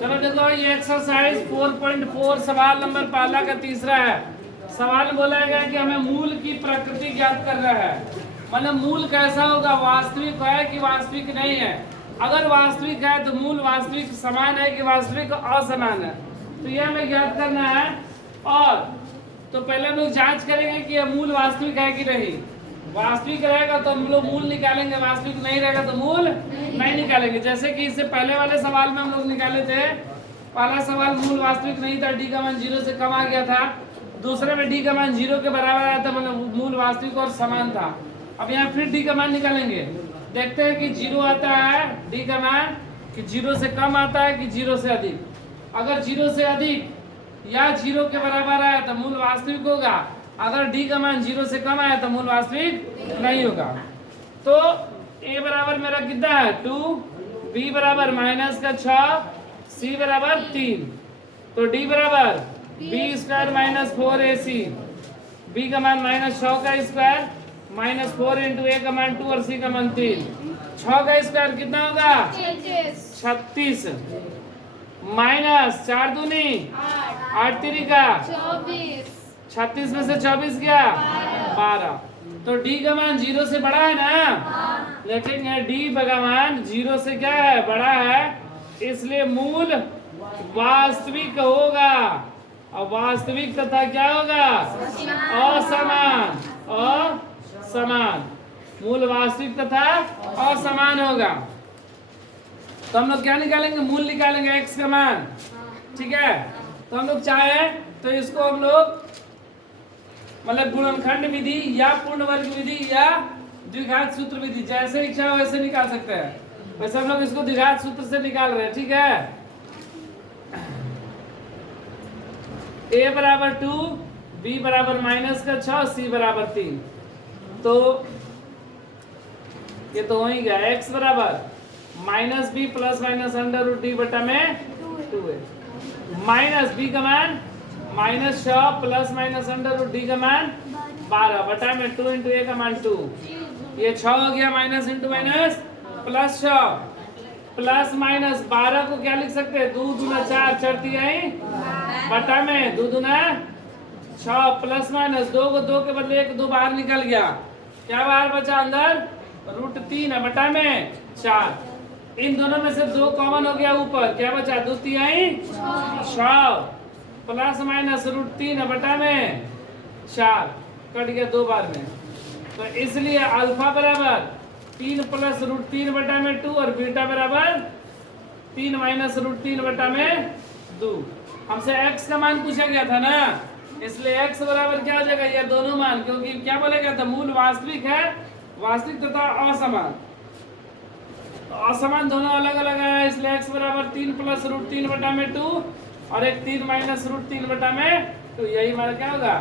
चलो देखो ये एक्सरसाइज 4.4 सवाल नंबर पहला का तीसरा है। सवाल बोला गया कि हमें मूल की प्रकृति ज्ञात करना है। मतलब मूल कैसा होगा, वास्तविक है कि वास्तविक नहीं है। अगर वास्तविक है तो मूल वास्तविक समान है कि वास्तविक असमान है, तो यह हमें ज्ञात करना है। और तो पहले हम लोग जांच करेंगे कि यह मूल वास्तविक है कि नहीं। वास्तविक रहेगा तो हम लोग मूल निकालेंगे, वास्तविक नहीं रहेगा तो मूल नहीं निकालेंगे। जैसे कि इससे पहले वाले सवाल में हम लोग निकाले थे, पहला सवाल मूल वास्तविक नहीं था, डी का मान 0 से कम आ गया था। दूसरे में डी का मान 0 के बराबर आया था, मतलब मूल वास्तविक और समान था। अब यहाँ फिर डी का मान निकालेंगे, देखते हैं कि 0 आता है डी का मान, कि 0 से कम आता है कि 0 से अधिक। अगर 0 से अधिक या 0 के बराबर आया तो मूल वास्तविक होगा। अगर डी का मान 0 से कम आया तो मूल वास्तविक नहीं होगा। तो ए बराबर मेरा कितना है 2, बी बराबर -6, सी बराबर 3। तो डी बराबर बी स्क्वायर -4ac, बी का मान -6 का स्क्वायर -4 इंटू ए का मान 2 और सी का मान 3। 6 का स्क्वायर कितना होगा 36, -4 दूनी 8 3 का 36 में से 24 गया 12। तो डी का मान 0 से बड़ा है ना, लेकिन यहाँ डी का मान 0 से क्या है, बड़ा है, इसलिए मूल वास्तविक होगा। और वास्तविक तथा क्या होगा, असमान, असमान। मूल वास्तविक तथा असमान होगा। तो हम लोग क्या निकालेंगे, मूल निकालेंगे, एक्स का मान। ठीक है, तो हम लोग चाहे तो इसको हम लोग मतलब गुणनखंड विधि या पूर्ण वर्ग विधि या द्विघात सूत्र विधि, जैसे इच्छा हो वैसे निकाल सकते हैं। वैसे हम लोग इसको द्विघात सूत्र से निकाल रहे हैं। ठीक है, a बराबर 2, b बराबर -6, c बराबर 3। तो ये तो हो ही गया। x बराबर -b प्लस माइनस √d बटा में 2 है, माइनस b का मान -6 प्लस माइनस √d का मान 12 बटा में 2 इंटू ए का मान 2। ये 6 हो गया, minus into minus plus 6 plus minus 12 को क्या लिख सकते हैं, 2 दूना 4 चढ़ती आई बटा में 2 दूना 6 प्लस माइनस 2 को 2 के बदले 1 2 बाहर निकल गया, क्या बाहर बचा अंदर √3 है बटा में 4। इन दोनों में से 2 कॉमन हो गया ऊपर, क्या बचा 2 तिहाई 6 प्लस माइनस √3 है बटा में 4, कट गया 2 बार में। तो इसलिए अल्फा बराबर 3 प्लस √3 बटा में 2 और बीटा बराबर 3 माइनस √3 बटा में 2। हमसे x का मान पूछा गया था ना, इसलिए x बराबर क्या हो जाएगा, ये दोनों मान, क्योंकि क्या बोला गया था, मूल वास्तविक है, वास्तविक तथा असमान। तो असमान दोनों अलग अलग है, इसलिए x बराबर 3 प्लस √3 बटा में 2 और एक 3 माइनस √3 बटा में 2। यही हमारा क्या होगा